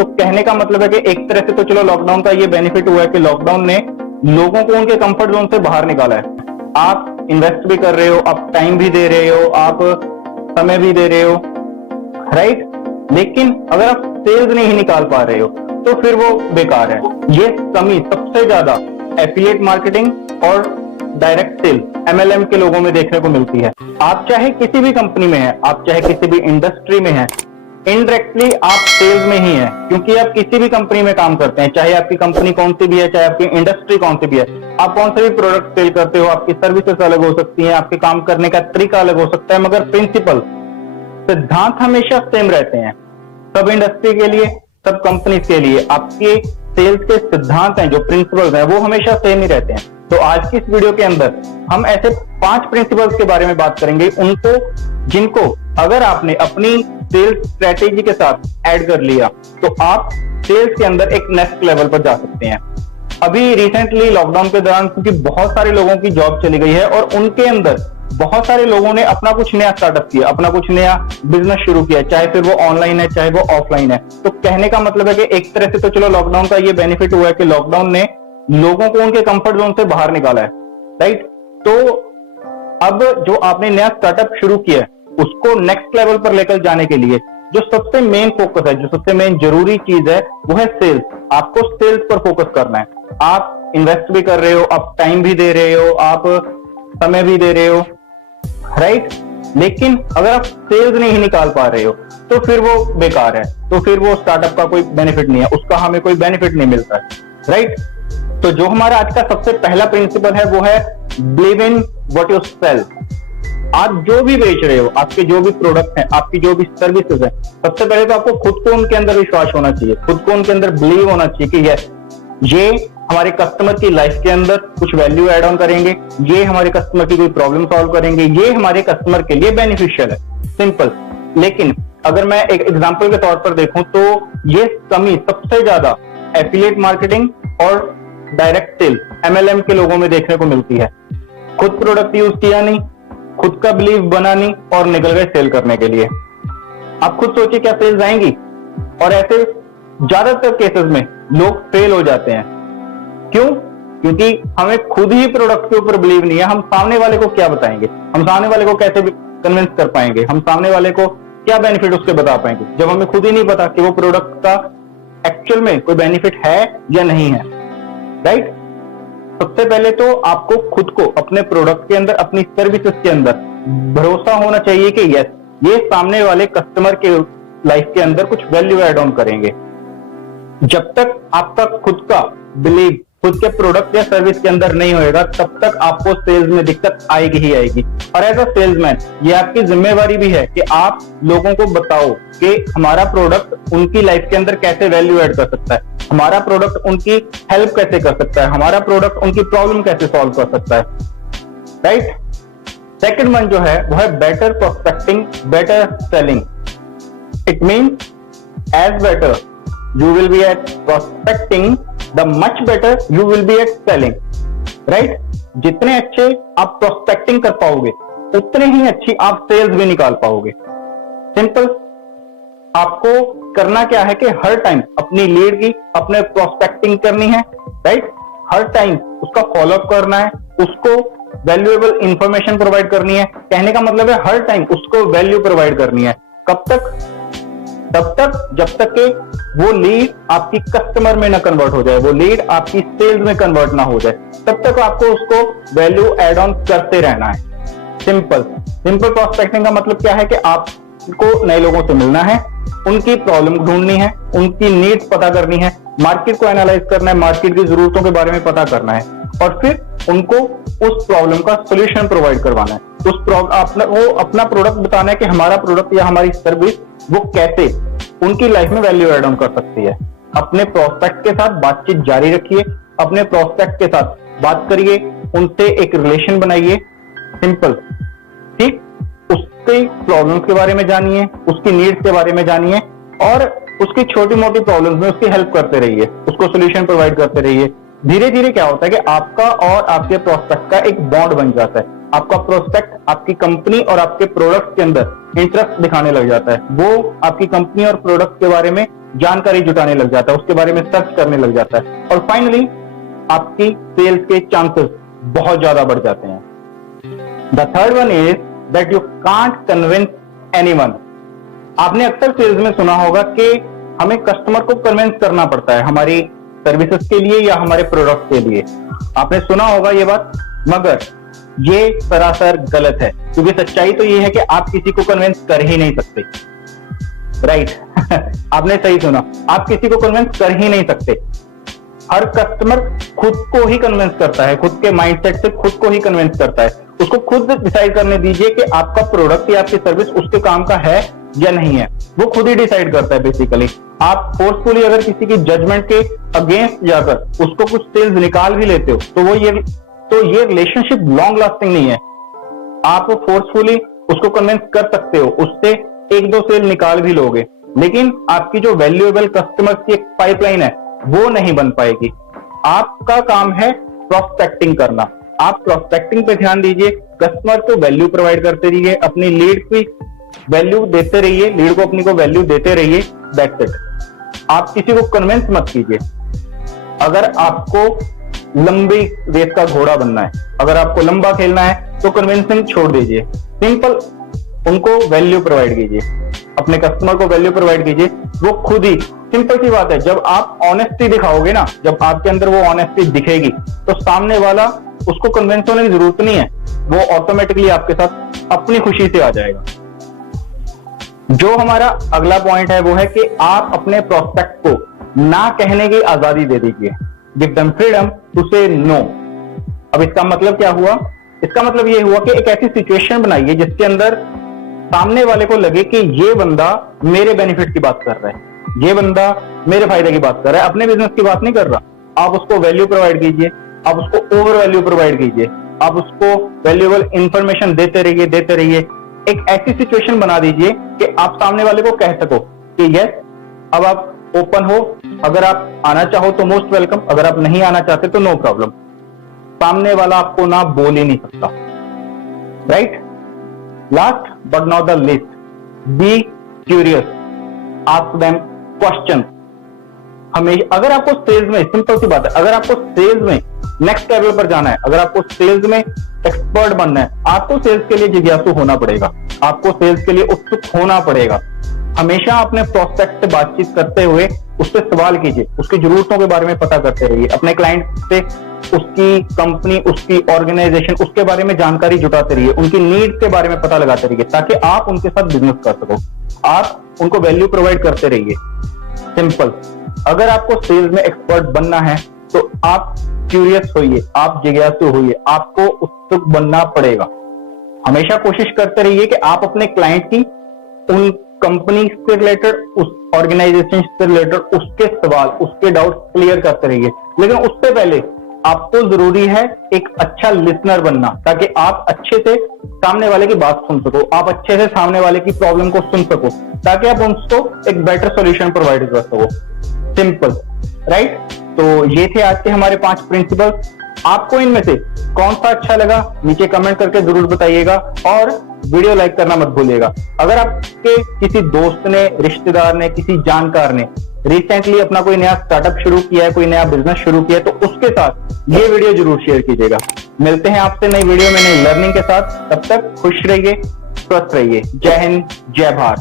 तो कहने का मतलब है कि एक तरह से तो चलो लॉकडाउन का ये बेनिफिट हुआ है कि लॉकडाउन ने लोगों को उनके कंफर्ट जोन से बाहर निकाला है। आप इन्वेस्ट भी कर रहे हो, आप टाइम भी दे रहे हो, आप समय भी दे रहे हो, राइट। लेकिन अगर आप सेल्स नहीं निकाल पा रहे हो तो फिर वो बेकार है। ये कमी सबसे ज्यादा एफिलिएट मार्केटिंग और डायरेक्ट सेल MLM के लोगों में देखने को मिलती है। आप चाहे किसी भी कंपनी में है, आप चाहे किसी भी इंडस्ट्री में है, इनडायरेक्टली आप सेल्स में ही है, क्योंकि आप किसी भी कंपनी में काम करते हैं, चाहे आपकी कंपनी कौन सी भी है, चाहे आपकी इंडस्ट्री कौन सी भी है, आप कौन से भी प्रोडक्ट सेल करते हो, आपकी सर्विसेज अलग हो सकती हैं, आपके काम करने का तरीका अलग हो सकता है, मगर प्रिंसिपल सिद्धांत हमेशा सेम रहते हैं। सब इंडस्ट्री के लिए, सब कंपनीज के लिए आपके सेल्स के सिद्धांत हैं, जो प्रिंसिपल्स हैं, वो हमेशा सेम ही रहते हैं। तो आज की इस वीडियो के अंदर हम ऐसे 5 प्रिंसिपल्स के बारे में बात करेंगे, उनको जिनको अगर आपने अपनी सेल्स स्ट्रेटेजी के साथ ऐड कर लिया तो आप सेल्स के अंदर एक नेक्स्ट लेवल पर जा सकते हैं। अभी रिसेंटली लॉकडाउन के दौरान क्योंकि बहुत सारे लोगों की जॉब चली गई है और उनके अंदर बहुत सारे लोगों ने अपना कुछ नया स्टार्टअप किया, अपना कुछ नया बिजनेस शुरू किया, चाहे फिर वो ऑनलाइन है चाहे वो ऑफलाइन है। तो कहने का मतलब है कि एक तरह से तो चलो लॉकडाउन का ये बेनिफिट हुआ है कि लॉकडाउन ने लोगों को उनके कंफर्ट जोन से बाहर निकाला है, राइट। तो अब जो आपने नया स्टार्टअप शुरू किया है उसको नेक्स्ट लेवल पर लेकर जाने के लिए जो सबसे मेन फोकस है, जो सबसे मेन जरूरी चीज है, वो है सेल्स। आपको सेल्स पर फोकस करना है। आप इन्वेस्ट भी कर रहे हो, आप टाइम भी दे रहे हो, आप समय भी दे रहे हो, राइट। लेकिन अगर आप सेल्स नहीं निकाल पा रहे हो तो फिर वो बेकार है, तो फिर वो स्टार्टअप का कोई बेनिफिट नहीं है, उसका हमें कोई बेनिफिट नहीं मिलता है, राइट। तो जो हमारा आज का सबसे पहला प्रिंसिपल है वो है believe in what you sell. आप जो भी बेच रहे हो, आपके जो भी प्रोडक्ट हैं, आपकी जो भी सर्विसेज है, सबसे पहले तो आपको खुद को उनके अंदर विश्वास होना चाहिए, खुद को उनके अंदर बिलीव होना चाहिए कि यस, ये हमारे कस्टमर की लाइफ के अंदर कुछ वैल्यू एड ऑन करेंगे, ये हमारे कस्टमर की कोई प्रॉब्लम सॉल्व करेंगे, ये हमारे कस्टमर के लिए बेनिफिशियल है, सिंपल। लेकिन अगर मैं एक एग्जांपल के तौर पर देखूं तो ये कमी सबसे ज्यादा एफिलिएट मार्केटिंग और डायरेक्ट सेल MLM के लोगों में देखने को मिलती है। खुद प्रोडक्ट यूज किया नहीं, खुद का बिलीव बना नहीं और निकल गए सेल करने के लिए। आप खुद सोचिए क्या सेल्स आएंगी? और ऐसे ज्यादातर केसेस में लोग फेल हो जाते हैं। क्यों? क्योंकि हमें खुद ही प्रोडक्ट के ऊपर बिलीव नहीं है। हम सामने वाले को क्या बताएंगे? हम सामने वाले को कैसे कन्विंस कर पाएंगे? हम सामने वाले को क्या बेनिफिट उसके बता पाएंगे जब हमें खुद ही नहीं पता कि वो प्रोडक्ट का एक्चुअल में कोई बेनिफिट है या नहीं है, राइट। सबसे पहले तो आपको खुद को अपने प्रोडक्ट के अंदर, अपनी सर्विसेज के अंदर भरोसा होना चाहिए कि यस, ये सामने वाले कस्टमर के लाइफ के अंदर कुछ वैल्यू एड ऑन करेंगे। जब तक आपका खुद का बिलीव खुद के प्रोडक्ट या सर्विस के अंदर नहीं होएगा तब तक आपको सेल्स में दिक्कत आएगी ही आएगी। और एज अ सेल्समैन ये आपकी जिम्मेवारी भी है कि आप लोगों को बताओ कि हमारा प्रोडक्ट उनकी लाइफ के अंदर कैसे वैल्यू ऐड कर सकता है, हमारा प्रोडक्ट उनकी हेल्प कैसे कर सकता है, हमारा प्रोडक्ट उनकी प्रॉब्लम कैसे सॉल्व कर सकता है, राइट। सेकंड वन जो है वो है better prospecting, better selling. It means as better you will be at prospecting, the much better you will be at selling, right? जितने अच्छे आप प्रोस्पेक्टिंग कर पाओगे उतने ही अच्छी आप सेल्स भी निकाल पाओगे। सिंपल। आपको करना क्या है कि हर टाइम अपनी लीड की अपने प्रोस्पेक्टिंग करनी है, राइट। हर टाइम उसका फॉलोअप करना है, उसको वैल्यूएबल इंफॉर्मेशन प्रोवाइड करनी है। कहने का मतलब है हर टाइम उसको वैल्यू प्रोवाइड करनी है। कब तक? तब तक जब तक कि वो लीड आपकी कस्टमर में ना कन्वर्ट हो जाए, वो लीड आपकी सेल्स में कन्वर्ट ना हो जाए, तब तक आपको उसको वैल्यू एड ऑन करते रहना है। सिंपल। सिंपल प्रोस्पेक्टिंग का मतलब क्या है कि आपको नए लोगों से मिलना है, उनकी प्रॉब्लम ढूंढनी है, उनकी नीड्स पता करनी है, मार्केट को एनालाइज करना है, मार्केट की जरूरतों के बारे में पता करना है और फिर उनको उस प्रॉब्लम का सोल्यूशन प्रोवाइड करवाना है। वो अपना प्रोडक्ट बताना है कि हमारा प्रोडक्ट या हमारी सर्विस वो कैसे उनकी लाइफ में वैल्यू एड ऑन कर सकती है। अपने प्रोस्पेक्ट के साथ बातचीत जारी रखिए, अपने प्रोस्पेक्ट के साथ बात करिए, उनसे एक रिलेशन बनाइए। सिंपल, ठीक। उसकी प्रॉब्लम्स के बारे में जानिए, उसकी नीड्स के बारे में जानिए और उसकी छोटी मोटी प्रॉब्लम्स में उसकी हेल्प करते रहिए, उसको सोल्यूशन प्रोवाइड करते रहिए। धीरे धीरे क्या होता है कि आपका और आपके प्रोस्पेक्ट का एक बॉन्ड बन जाता है। आपका प्रोस्पेक्ट आपकी कंपनी और आपके प्रोडक्ट के अंदर इंटरेस्ट दिखाने लग जाता है, वो आपकी कंपनी और प्रोडक्ट के बारे में जानकारी जुटाने लग जाता है, उसके बारे में सर्च करने लग जाता है, और फाइनली आपकी सेल्स के चांसेस बहुत ज्यादा बढ़ जाते हैं। The third one is that you can't convince anyone. आपने अक्सर सेल्स में सुना होगा कि हमें कस्टमर को कन्विंस करना पड़ता है हमारी सर्विसेज के लिए या हमारे प्रोडक्ट के लिए। आपने सुना होगा ये बात, मगर ये सरासर गलत है, क्योंकि सच्चाई तो ये है कि आप किसी को कन्विंस कर ही नहीं सकते। राइट आपने सही सुना, आप किसी को कन्विंस कर ही नहीं सकते। हर कस्टमर खुद को ही कन्विंस करता है, खुद के माइंडसेट से खुद को ही कन्विंस करता है। उसको खुद डिसाइड करने दीजिए कि आपका प्रोडक्ट या आपकी सर्विस उसके काम का है या नहीं है, वो खुद ही डिसाइड करता है बेसिकली। आप फोर्सफुली अगर किसी की जजमेंट के अगेंस्ट जाकर उसको कुछ सेल्स निकाल भी लेते हो तो ये रिलेशनशिप लॉन्ग लास्टिंग नहीं है। आप फोर्सफुली उसको कन्विंस कर सकते हो, उससे एक दो सेल निकाल भी लोगे, लेकिन आपकी जो वैल्यूएबल कस्टमर्स की एक पाइपलाइन है वो नहीं बन पाएगी। आपका काम है प्रोस्पेक्टिंग करना। आप प्रोस्पेक्टिंग पे ध्यान दीजिए, कस्टमर को वैल्यू प्रोवाइड करते रहिए, अपनी लीड की वैल्यू देते रहिए, लीड को अपनी को वैल्यू देते रहिए, दैट्स इट। आप किसी को कन्विंस मत कीजिए। अगर आपको लंबी रेस का घोड़ा बनना है, अगर आपको लंबा खेलना है तो कन्विंसिंग छोड़ दीजिए, सिंपल उनको वैल्यू प्रोवाइड कीजिए, अपने कस्टमर को वैल्यू प्रोवाइड कीजिए। वो खुद ही, सिंपल सी बात है, जब आप ऑनेस्टी दिखाओगे ना, जब आपके अंदर वो ऑनेस्टी दिखेगी तो सामने वाला, उसको कन्विंस होने की जरूरत नहीं है, वो ऑटोमेटिकली आपके साथ अपनी खुशी से आ जाएगा। जो हमारा अगला पॉइंट है वो है कि आप अपने प्रोस्पेक्ट को ना कहने की आजादी दे दीजिए। गिव देम फ्रीडम टू से नो। अब इसका मतलब क्या हुआ? इसका मतलब ये हुआ कि एक ऐसी सिचुएशन बनाइए जिसके अंदर सामने वाले को लगे कि ये बंदा मेरे बेनिफिट की बात कर रहा है, ये बंदा मेरे फायदे की बात कर रहा है, अपने बिजनेस की बात नहीं कर रहा। आप उसको वैल्यू प्रोवाइड कीजिए, आप उसको ओवर वैल्यू प्रोवाइड कीजिए, आप उसको वैल्यूएबल इंफॉर्मेशन देते रहिए। एक ऐसी सिचुएशन बना दीजिए कि आप सामने वाले को कह सको कि यस, अब आप ओपन हो, अगर आप आना चाहो तो मोस्ट वेलकम, अगर आप नहीं आना चाहते तो नो प्रॉब्लम। सामने वाला आपको ना बोल ही नहीं सकता। Right? Last but not the least, be curious, ask them question. हमेशा अगर आपको सेल्स में, सिंपल सी बात है, अगर आपको सेल्स में नेक्स्ट लेवल पर जाना है, अगर आपको सेल्स में एक्सपर्ट बनना है, आपको सेल्स के लिए जिज्ञासु होना पड़ेगा, आपको सेल्स के लिए उत्सुक होना पड़ेगा। हमेशा अपने प्रोस्पेक्ट से बातचीत करते हुए उससे सवाल कीजिए, उसकी जरूरतों के बारे में पता करते रहिए, अपने क्लाइंट से उसकी कंपनी, उसकी ऑर्गेनाइजेशन, उसके बारे में जानकारी जुटाते रहिए, उनकी नीड के बारे में पता लगाते रहिए, ताकि आप उनके साथ बिजनेस कर सको, आप उनको वैल्यू प्रोवाइड करते रहिए। सिंपल। अगर आपको सेल्स में एक्सपर्ट बनना है तो आप क्यूरियस होइए, आप जिज्ञासु होइए, आपको उत्सुक बनना पड़ेगा। हमेशा कोशिश करते रहिए कि आप अपने क्लाइंट की, उन कंपनी से रिलेटेड, उस ऑर्गेनाइजेशन से रिलेटेड उसके सवाल, उसके डाउट क्लियर करते रहिए। लेकिन उससे पहले आपको जरूरी है एक अच्छा लिसनर बनना, ताकि आप अच्छे से सामने वाले की बात सुन सको, आप अच्छे से सामने वाले की प्रॉब्लम को सुन सको, ताकि आप उनको एक बेटर सॉल्यूशन प्रोवाइड कर सको। सिंपल। राइट? तो ये थे आज के हमारे 5 प्रिंसिपल्स। आपको इनमें से कौन सा अच्छा लगा नीचे कमेंट करके जरूर बताइएगा, और वीडियो लाइक करना मत भूलिएगा। अगर आपके किसी दोस्त ने, रिश्तेदार ने, किसी जानकार ने रिसेंटली अपना कोई नया स्टार्टअप शुरू किया है, कोई नया बिजनेस शुरू किया है, तो उसके साथ ये वीडियो जरूर शेयर कीजिएगा। मिलते हैं आपसे नई वीडियो में नई लर्निंग के साथ। तब तक खुश रहिए, स्वस्थ रहिए। जय हिंद, जय भारत।